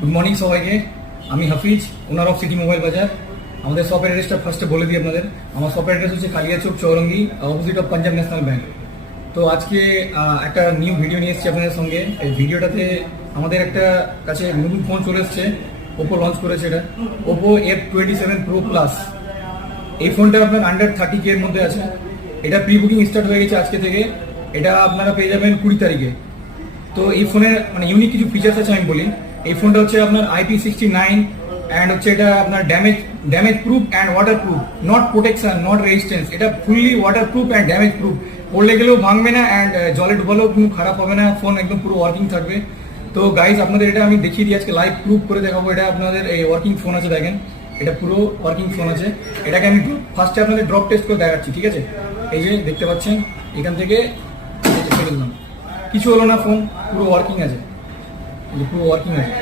Good morning সবাইকে। আমি হাফিজ, ওনার of city mobile বাজার। আমাদের শপের অ্যাড্রেসটা ফার্স্টে বলে দিই আপনাদের। আমার শপের অ্যাড্রেস হচ্ছে Kaliachak, Chowringhee, opposite of Punjab national bank. তো আজকে একটা নিউ ভিডিও নিয়ে এসেছি আপনাদের সঙ্গে। এই ভিডিওটাতে আমাদের একটা কাছে নতুন ফোন চলে এসছে, ওপো লঞ্চ করেছে। এটা ওপো F27 Pro Plus। এই ফোনটা আপনার আন্ডার 30K এর মধ্যে আছে। এটা প্রি বুকিং স্টার্ট হয়ে গেছে আজকে থেকে। এটা আপনারা পেয়ে যাবেন 20 তারিখে। তো এই ফোনের মানে ইউনিক কিছু ফিচার্স আছে আমি বলি। এই ফোনটা হচ্ছে আপনার IP69 অ্যান্ড হচ্ছে এটা আপনার damage proof and waterproof, not protection, not resistance. এটা fully waterproof and damage proof. পড়লে গেলেও ভাঙবে না অ্যান্ড জলে ডুবালেও কোনো খারাপ হবে না। ফোন একদম পুরো ওয়ার্কিং থাকবে। তো গাইজ আপনাদের এটা আমি দেখিয়ে দিই আজকে, লাইভ প্রুফ করে দেখাবো। এটা আপনাদের এই ওয়ার্কিং ফোন আছে, দেখেন এটা পুরো ওয়ার্কিং ফোন আছে। এটাকে আমি ফার্স্টে আপনাদের ড্রপ টেস্ট করে দেখাচ্ছি, ঠিক আছে? এই যে দেখতে পাচ্ছেন এখান থেকে কিছু হলো না, ফোন পুরো ওয়ার্কিং আছে, পুরো ওয়ার্কিং আছে।